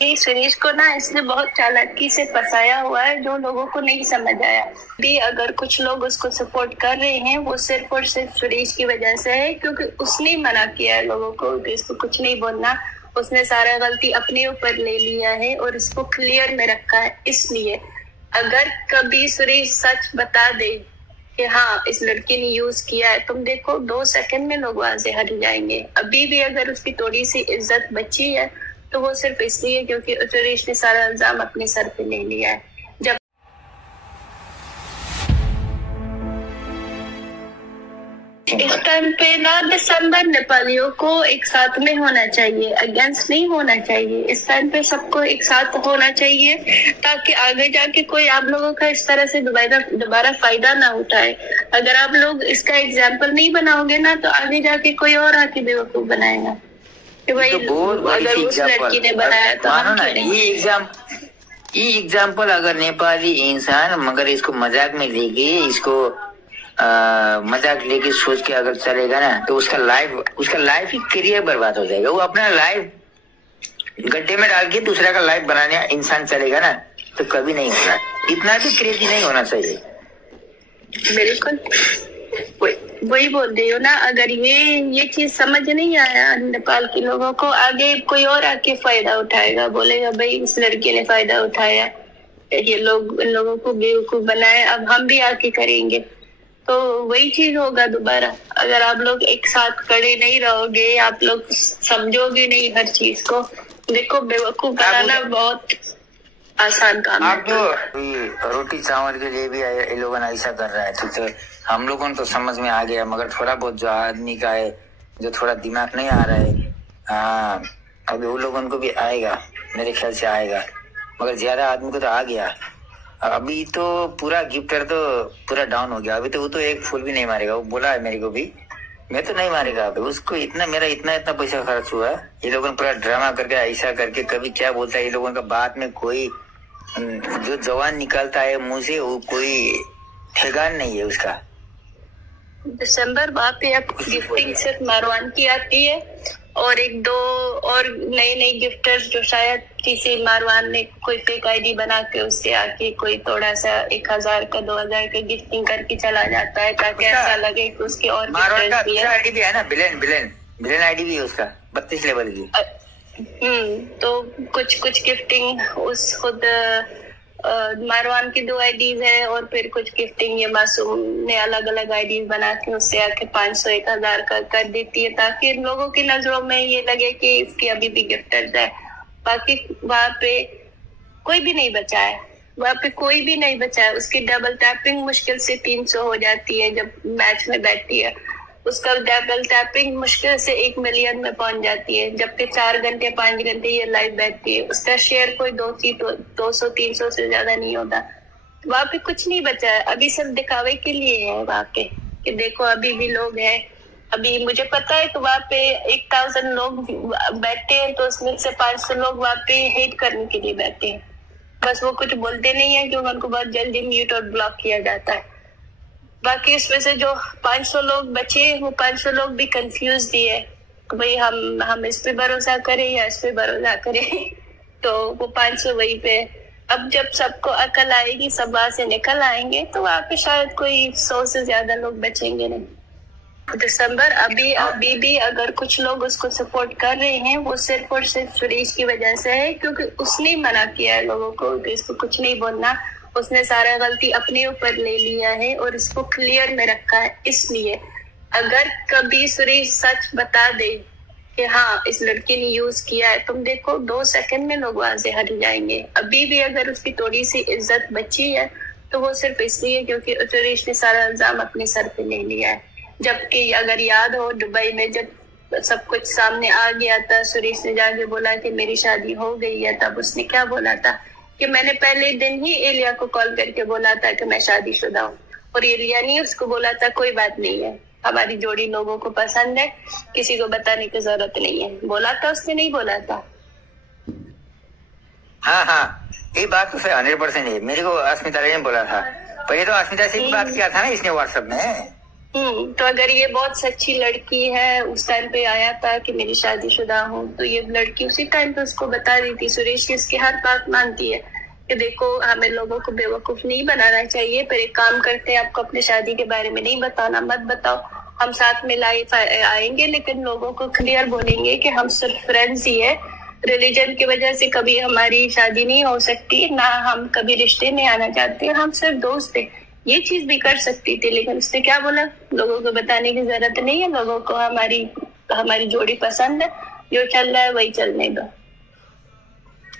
सुरेश को ना इसने बहुत चालाकी से फंसाया हुआ है जो लोगों को नहीं समझ आया। भी अगर कुछ लोग उसको सपोर्ट कर रहे हैं वो सिर्फ और सिर्फ सुरेश की वजह से है, क्योंकि उसने मना किया है लोगों को कि इसको कुछ नहीं बोलना। उसने सारा गलती अपने ऊपर ले लिया है और इसको क्लियर में रखा है। इसलिए अगर कभी सुरेश सच बता दे कि हाँ इस लड़की ने यूज किया है, तुम देखो 2 सेकंड में लोग वहां से हट जाएंगे। अभी भी अगर उसकी थोड़ी सी इज्जत बची है तो वो सिर्फ इसलिए क्योंकि सुरेश ने सारा इल्जाम अपने सर पे ले लिया है। जब इस टाइम पे ना दिसंबर नेपालियों को एक साथ में होना चाहिए, अगेंस्ट नहीं होना चाहिए। इस टाइम पे सबको एक साथ होना चाहिए ताकि आगे जाके कोई आप लोगों का इस तरह से दोबारा फायदा ना उठाए। अगर आप लोग इसका एग्जाम्पल नहीं बनाओगे ना तो आगे जाके कोई और आके बेवकूफ बनाएगा कि भाई अगर उस लड़की ने बनाया तो मानो ना ये एग्जाम्पल अगर नेपाली इंसान मगर इसको मजाक में लेके इसको मजाक लेके सोच के अगर चलेगा ना तो उसका लाइफ ही करियर बर्बाद हो जाएगा। वो अपना लाइफ गड्ढे में डाल के दूसरा का लाइफ बनाने इंसान चलेगा ना तो कभी नहीं होगा। इतना भी क्रेजी नहीं होना चाहिए। बिल्कुल वही बोल रही हो ना। अगर ये चीज समझ नहीं आया नेपाल के लोगों को, आगे कोई और आके फायदा उठाएगा, बोलेगा भाई इस लड़के ने फायदा उठाया, ये लोग इन लोगों को बेवकूफ बनाए, अब हम भी आके करेंगे। तो वही चीज होगा दोबारा। अगर आप लोग एक साथ खड़े नहीं रहोगे, आप लोग समझोगे नहीं हर चीज को, देखो बेवकूफ बनाना बहुत आसान काम है। आप तो रोटी चावल के लिए भी ये लोग ऐसा कर रहा है तो हम लोगों को तो समझ में आ गया, मगर थोड़ा बहुत जो आदमी का है जो थोड़ा दिमाग नहीं आ रहा है, हाँ अभी वो लोगों को भी आएगा, मेरे ख्याल से आएगा, मगर ज्यादा आदमी को तो आ गया। अभी तो पूरा गिफ्टर तो पूरा डाउन हो गया। अभी तो वो तो एक फूल भी नहीं मारेगा। वो बोला है मेरे को भी, मैं तो नहीं मारेगा अभी उसको। मेरा इतना पैसा खर्च हुआ। ये लोगों ने पूरा ड्रामा करके ऐसा करके कभी क्या बोलता है ये लोगों का बात में कोई जो जवान निकलता है मुंह से वो कोई ठेकान नहीं है उसका। दिसंबर वहाँ पे अब गिफ्टिंग सिर्फ मारवान की आती है और 1-2 और नए गिफ्टर जो शायद किसी मारवान ने कोई फेक आईडी बना के उससे आके कोई थोड़ा सा 1000 का 2000 का गिफ्टिंग करके चला जाता है ताकि ऐसा लगे कि उसके और मारवान का दूसरा आईडी भी है ना, बिलेन आईडी भी है उसका 32 लेवल की। तो कुछ गिफ्टिंग उस खुद मारवान की 2 आईडीज है और फिर कुछ गिफ्टिंग ये मासूम ने अलग अलग आईडीज बना के उससे आके 500-1000 का कर देती है ताकि लोगों की नजरों में ये लगे कि इसकी अभी भी गिफ्टर्स है। बाकी वहाँ पे कोई भी नहीं बचा है, वहाँ पे कोई भी नहीं बचा है। उसकी डबल टैपिंग मुश्किल से 300 हो जाती है जब मैच में बैठती है, उसका डबल टैपिंग मुश्किल से 1 मिलियन में पहुंच जाती है, जबकि 4 घंटे 5 घंटे ये लाइव बैठती है। उसका शेयर कोई 200-300 से ज्यादा नहीं होता। वहाँ पे कुछ नहीं बचा है, अभी सब दिखावे के लिए है वहाँ पे कि देखो अभी भी लोग हैं। अभी मुझे पता है कि वहाँ पे 1000 लोग बैठते हैं तो उसमें से 500 लोग वहाँ पे हेट करने के लिए बैठते हैं। बस वो कुछ बोलते नहीं है क्योंकि उनको बहुत जल्दी म्यूट और ब्लॉक किया जाता है। बाकी इसमें से जो 500 लोग बचे वो 500 लोग भी कंफ्यूज ही है कि भाई हम इस पे भरोसा करें या इस पे भरोसा करें। तो वो 500 वहीं पे। अब जब सबको अकल आएगी सब वहां से निकल आएंगे तो वहां पे शायद कोई 100 से ज्यादा लोग बचेंगे नहीं। दिसंबर अभी भी अगर कुछ लोग उसको सपोर्ट कर रहे हैं वो सिर्फ और सिर्फ सुरेश की वजह से है, क्योंकि उसने मना किया है लोगों को कि इसको कुछ नहीं बोलना। उसने सारा गलती अपने ऊपर ले लिया है और इसको क्लियर में रखा है। इसलिए अगर कभी सुरेश सच बता दे कि हाँ इस लड़की ने यूज किया है, तुम देखो 2 सेकंड में लोग वहां से हट जाएंगे। अभी भी अगर उसकी थोड़ी सी इज्जत बची है तो वो सिर्फ इसलिए क्योंकि सुरेश ने सारा इल्जाम अपने सर पे ले लिया है। जबकि अगर याद हो दुबई में जब सब कुछ सामने आ गया था, सुरेश ने जाके बोला कि मेरी शादी हो गई है, तब उसने क्या बोला था कि मैंने पहले दिन ही एलिया को कॉल करके बोला था कि मैं शादीशुदा हूँ, और एलिया ने उसको बोला था कोई बात नहीं है, हमारी जोड़ी लोगों को पसंद है, किसी को बताने की जरूरत नहीं है। बोला था उसने, नहीं बोला था? हाँ ये बात तो 100% है। मेरे को अस्मिता ने बोला था, पहले तो अस्मिता से बात किया था ना इसने व्हाट्सएप में। तो अगर ये बहुत सच्ची लड़की है, उस टाइम पे आया था कि मेरी शादीशुदा हूँ, तो ये लड़की उसी टाइम पे उसको बता दी थी। सुरेश की इसकी हर बात मानती है कि देखो हमें लोगों को बेवकूफ नहीं बनाना चाहिए, पर एक काम करते हैं, आपको अपनी शादी के बारे में नहीं बताना, मत बताओ, हम साथ में लाइफ आएंगे, लेकिन लोगों को क्लियर बोलेंगे कि हम सिर्फ फ्रेंड्स ही है, रिलीजन की वजह से कभी हमारी शादी नहीं हो सकती, ना हम कभी रिश्ते में आना चाहते, हम सिर्फ दोस्त है। ये चीज भी कर सकती थी, लेकिन उसने क्या बोला, लोगों को बताने की जरूरत नहीं है, लोगों को हमारी जोड़ी पसंद है, जो चल रहा है वही चलने दो।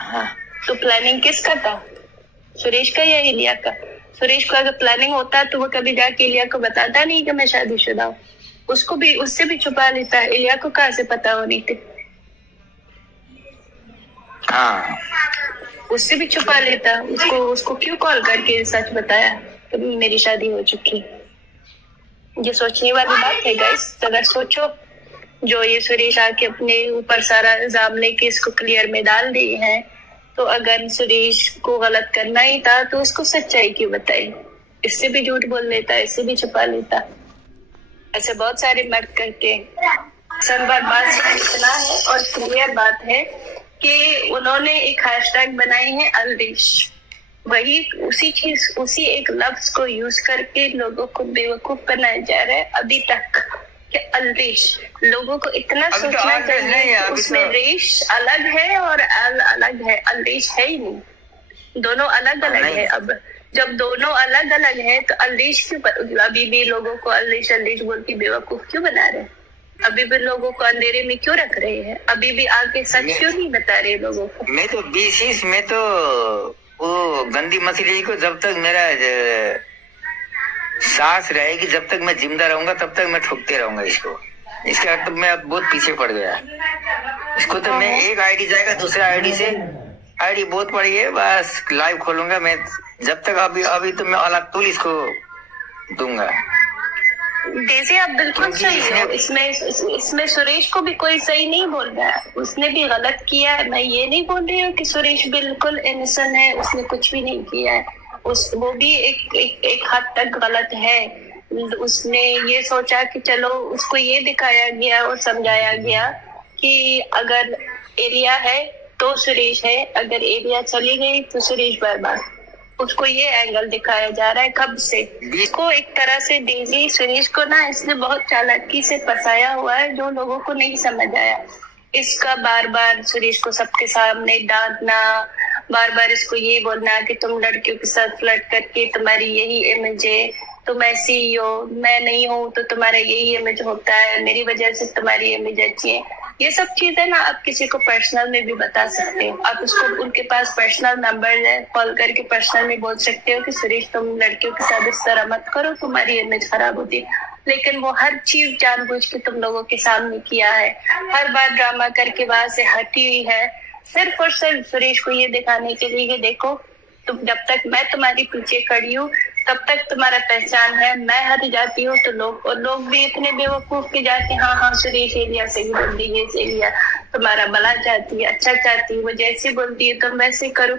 हाँ। तो प्लानिंग किसका था, सुरेश का या इलिया का? सुरेश को अगर प्लानिंग होता तो वो कभी जाके इलिया को बताता नहीं कि मैं शादीशुदा हूँ, उससे भी छुपा लेता है। इलिया को कहाँ से पता होनी थी? हाँ। उससे भी छुपा लेता। उसको क्यों कॉल करके सच बताया कि मेरी शादी हो चुकी? ये सोचने वाली बात है गाइस। अगर सोचो, जो ये सुरेश आके अपने ऊपर सारा इल्जाम लेके इसको क्लियर में डाल दिए हैं, तो अगर सुरेश को गलत करना ही था तो उसको सच्चाई क्यों बताई? इससे भी झूठ बोल लेता, इससे भी छुपा लेता। ऐसे बहुत सारे मर्द करते हैं। असल बात इतना है और क्लियर बात है कि उन्होंने एक हैशटैग बनाई है अल्देश, वही उसी एक लफ्ज को यूज करके लोगों को बेवकूफ बनाया जा रहा है अभी तक कि अल्देश। लोगों को इतना सोचना चाहिए उसमें रेश अलग है और अलग है, अल्देश है ही नहीं, दोनों अलग अलग है। अब जब दोनों अलग अलग है तो अल्देश क्यों? अभी भी लोगों को अल्देश बोल के बेवकूफ क्यों बना रहे हैं? अभी भी लोगों को अंधेरे में क्यों रख रहे हैं? अभी भी आगे सच क्यों नहीं बता रहे लोगों को? मैं तो बीसीस में तो वो गंदी मछली को जब तक मेरा सांस रहेगी, जब तक मैं जिंदा रहूंगा तब तक मैं ठोकते रहूंगा इसको। इसके बाद तो मैं अब बहुत पीछे पड़ गया इसको। तो मैं एक आईडी जाएगा दूसरा आईडी से, आईडी बहुत बड़ी है, बस लाइव खोलूंगा मैं जब तक। अभी तो मैं अलग तुल इसको दूंगा। डेज़ी आप बिल्कुल सही हो। इसमें सुरेश को भी कोई सही नहीं बोल रहा है, उसने भी गलत किया है। मैं ये नहीं बोल रही हूँ कि सुरेश बिल्कुल इनोसेंट है, उसने कुछ भी नहीं किया है। वो भी एक हद तक गलत है। उसने ये सोचा कि चलो, उसको ये दिखाया गया और समझाया गया कि अगर एलिया है तो सुरेश है, अगर एलिया चली गई तो सुरेश बर्बाद। उसको ये एंगल दिखाया जा रहा है कब से। इसको एक तरह से डेज़ी सुरेश को ना इसने बहुत चालाकी से फंसाया हुआ है, जो लोगों को नहीं समझ आया। इसका बार बार सुरेश को सबके सामने डांटना, बार बार इसको ये बोलना कि तुम लड़कियों के साथ फ्लर्ट करके तुम्हारी यही इमेज है, तुम ऐसी ही हो, मैं नहीं हूँ तो तुम्हारा यही इमेज होता है, मेरी वजह से तुम्हारी इमेज अच्छी है। ये सब चीजें ना आप किसी को पर्सनल में भी बता सकते हो। आप उसको, उनके पास पर्सनल नंबर है, कॉल करके पर्सनल में बोल सकते हो कि सुरेश तुम लड़कियों के साथ इस तरह मत करो, तुम्हारी इमेज खराब होती है। लेकिन वो हर चीज जानबूझ के तुम लोगों के सामने किया है, हर बार ड्रामा करके वहां से हटी हुई है, सिर्फ और सिर्फ सुरेश को ये दिखाने के लिए कि देखो तुम, जब तक मैं तुम्हारी पीछे खड़ी हूँ तब तक तुम्हारा पहचान है, मैं हट जाती हूँ तो लोग भी इतने बेवकूफ के जाते हैं, हाँ सुरेश एलिया से ही बोल रही है, एलिया तुम्हारा भला चाहती है, अच्छा चाहती है, वो जैसे बोलती है तुम वैसे करो।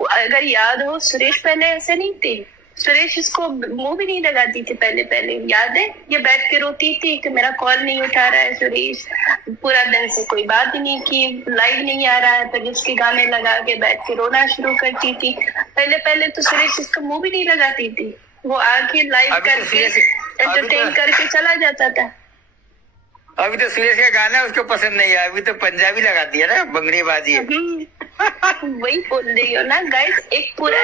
अगर याद हो, सुरेश पहले ऐसे नहीं थे। सुरेश इसको मुंह भी नहीं लगाती थी पहले याद है? ये बैठ के रोती थी कि मेरा कॉल नहीं उठा रहा है सुरेश, पूरा दिन से कोई बात ही नहीं की, लाइव नहीं आ रहा है, तो जिसके गाने लगा के बैठ के रोना शुरू करती थी। पहले तो सुरेश इसका मुंह भी नहीं लगाती थी, वो आके लाइव करके एंटरटेन करके चला जाता था। अभी तो सुरेश का गाना उसको पसंद नहीं है, अभी तो पंजाबी लगाती है ना, बंगड़ी बाजी। वही बोल रही हो ना गाइस, एक पूरा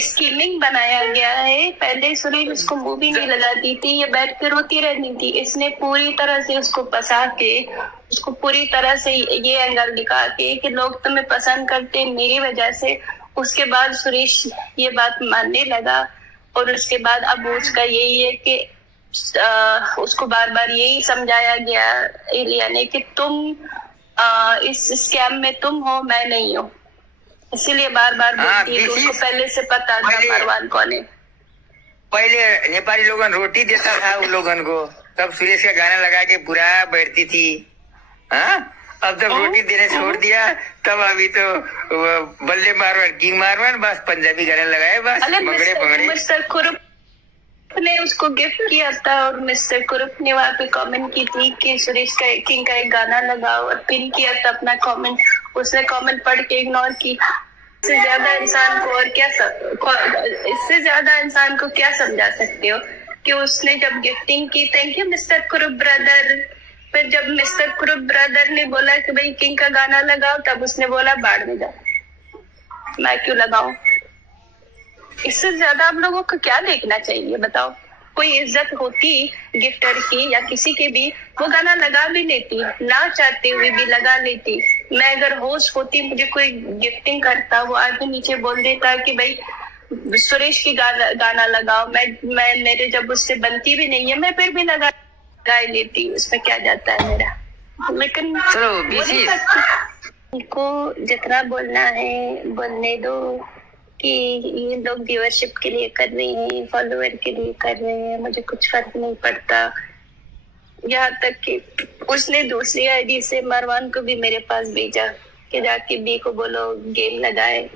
स्कीमिंग बनाया गया है। पहले सुरेश उसको मुंह भी नहीं लगाती थी, ये बैठ के रोती रहती थी। इसने पूरी तरह से उसको फंसा के, उसको पूरी तरह से ये एंगल दिखा के कि लोग तुम्हें पसंद करते मेरी वजह से। उसके बाद सुरेश ये बात मानने लगा और उसके बाद अब उसका यही है कि उसको बार बार यही समझाया गया एलिया ने कि तुम इस स्कैम में तुम हो, मैं नहीं हूँ, इसीलिए बार बार बोलती है। तो उसको पहले से पता था मरवान कौन है। पहले नेपाली लोगन रोटी देता था उन लोगन को, तब सुरेश का गाना लगा के पूरा बैठती थी। हाँ, अब जब रोटी देने छोड़ दिया तब अभी तो बल्ले मारवान, किंग मारवान, बस पंजाबी गाने लगाए, बस बंगड़े। मिस्टर खुरुप ने उसको गिफ्ट किया था और मिस्टर कुरुप ने वहाँ पे कमेंट की थी कि सुरेश किंग का एक गाना लगाओ और पिन किया था अपना कमेंट। उसने कमेंट पढ़ के इग्नोर की। इससे ज्यादा इंसान को और क्या इससे ज्यादा इंसान को क्या समझा सकते हो कि उसने जब गिफ्टिंग की, thank you mister Kurup brother. फिर जब मिस्टर कुरुप ब्रदर ने बोला कि भाई किंग का गाना लगाओ, तब उसने बोला बाढ़ में जाओ, मैं क्यों लगाऊं। इससे ज्यादा आप लोगों को क्या देखना चाहिए बताओ। कोई इज्जत होती गिफ्टर की या किसी के भी, वो गाना लगा भी लेती, ना चाहते हुए भी लगा लेती। मैं अगर होस्ट होती, मुझे कोई गिफ्टिंग करता, वो आगे नीचे बोल देता कि भाई सुरेश की गाना लगाओ, मैं मेरे जब उससे बनती भी नहीं है मैं फिर भी गा लेती, उसमें क्या जाता है मेरा। लेकिन उनको जितना बोलना है बोलने दो कि ये लोग व्यूअरशिप के लिए कर रहे हैं, फॉलोअर के लिए कर रहे हैं, मुझे कुछ फर्क नहीं पड़ता। यहाँ तक कि उसने दूसरी आईडी से मरवान को भी मेरे पास भेजा कि जाके बी को बोलो गेम लगाए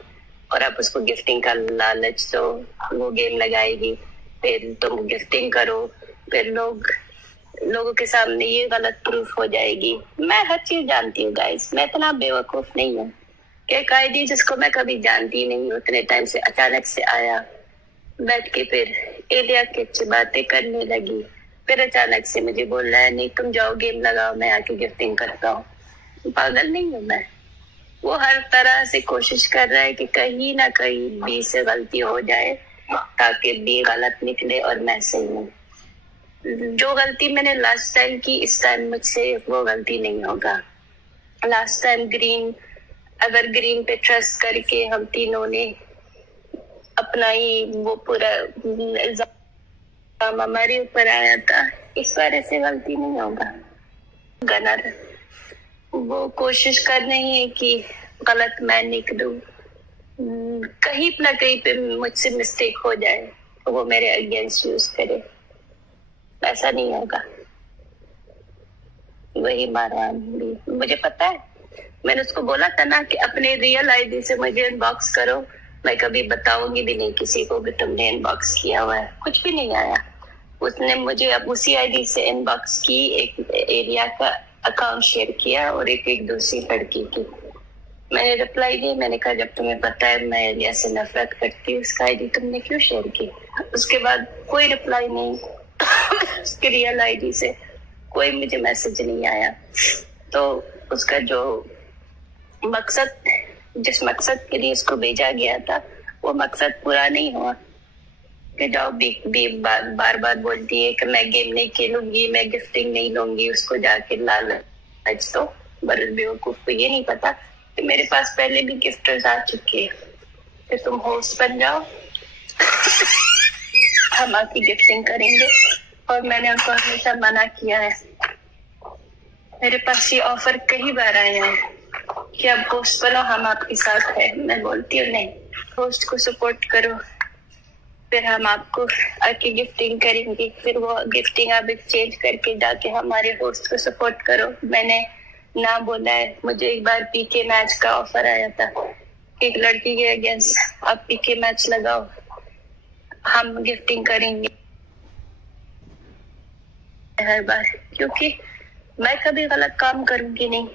और आप उसको गिफ्टिंग का लालच दो, वो गेम लगाएगी, फिर तुम गिफ्टिंग करो, फिर लोगों के सामने ये गलत प्रूफ हो जाएगी। मैं हर चीज जानती हूँ गाइस, मैं इतना बेवकूफ नहीं हूँ। एक आईडी जिसको मैं कभी जानती नहीं, उतने टाइम से अचानक से आया, बैठ के फिर एलिया के बातें करने लगी, फिर अचानक से मुझे बोल रहा है नहीं तुम जाओ गेम लगाओ, मैं आके गिफ्टिंग करता हूँ। पागल नहीं हूँ मैं। वो हर तरह से कोशिश कर रहा है कि कहीं ना कहीं बी से गलती हो जाए ताकि बी गलत निकले और मैं सही हूँ। जो गलती मैंने लास्ट टाइम की, इस टाइम मुझसे वो गलती नहीं होगा। लास्ट टाइम अगर ग्रीन पे ट्रस्ट करके हम तीनों ने अपना ही वो पूरा इल्जाम हमारे ऊपर आया था, इस बार ऐसे गलती नहीं होगा। गनर वो कोशिश कर रही है कि गलत मैं निकलूं, कहीं ना कहीं पे मुझसे मिस्टेक हो जाए तो वो मेरे अगेंस्ट यूज करे, ऐसा नहीं होगा। वही मारवान भी मुझे पता है, मैंने उसको बोला था ना कि अपने रियल आईडी से मुझे इनबॉक्स करो, मैं कभी बताऊंगी भी नहीं किसी को कि तुमने इनबॉक्स किया हुआ है, कुछ भी नहीं आया। उसने मुझे अब उसी आईडी से इनबॉक्स की, एक एरिया का अकाउंट शेयर किया और एक दूसरी लड़की की। मैंने रिप्लाई दी, मैंने कहा जब तुम्हें पता है मैं एरिया से नफरत करती हूँ, उसका आईडी तुमने क्यों शेयर की। उसके बाद कोई रिप्लाई नहीं उसके रियल आईडी से कोई मुझे मैसेज नहीं आया। तो उसका जो जिस मकसद के लिए उसको भेजा गया था, वो मकसद पूरा नहीं हुआ। कि जाओ बार बार बोलती है कि मैं गेम नहीं खेलूंगी, मैं गिफ्टिंग नहीं लूंगी, उसको जाके लालच तो बेवकूफ को ये नहीं पता कि मेरे पास पहले भी गिफ्टर्स आ चुके हैं। फिर तुम होस्ट बन जाओ, हम आपकी गिफ्टिंग करेंगे। और मैंने उनको हमेशा मना किया है, मेरे पास ये ऑफर कई बार आया है कि आप होस्ट बनो, हम आपके साथ है। मैं बोलती हूँ नहीं, होस्ट को सपोर्ट करो, फिर हम आपको आके गिफ्टिंग करेंगे, फिर वो गिफ्टिंग आप एक्सचेंज करके जाके हमारे होस्ट को सपोर्ट करो। मैंने ना बोला है। मुझे एक बार पीके मैच का ऑफर आया था, एक लड़की के अगेंस्ट आप पीके मैच लगाओ, हम गिफ्टिंग करेंगे हर बार, क्योंकि मैं कभी गलत काम करूंगी नहीं।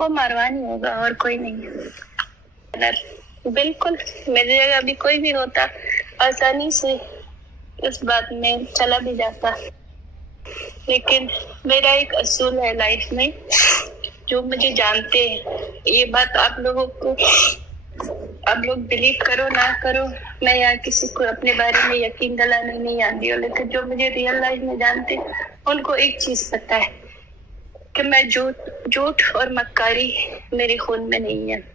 वो मरवानी होगा और कोई नहीं। बिल्कुल मेरी जगह भी कोई भी होता, आसानी से इस बात में चला भी जाता। लेकिन मेरा एक असूल है लाइफ में, जो मुझे जानते हैं। ये बात आप लोगों को, आप लोग बिलीव करो ना करो, मैं यहाँ किसी को अपने बारे में यकीन दिलाने नहीं आती हूँ। लेकिन जो मुझे रियल लाइफ में जानते हैं, उनको एक चीज पता है कि मैं झूठ और मक्कारी मेरे खून में नहीं है।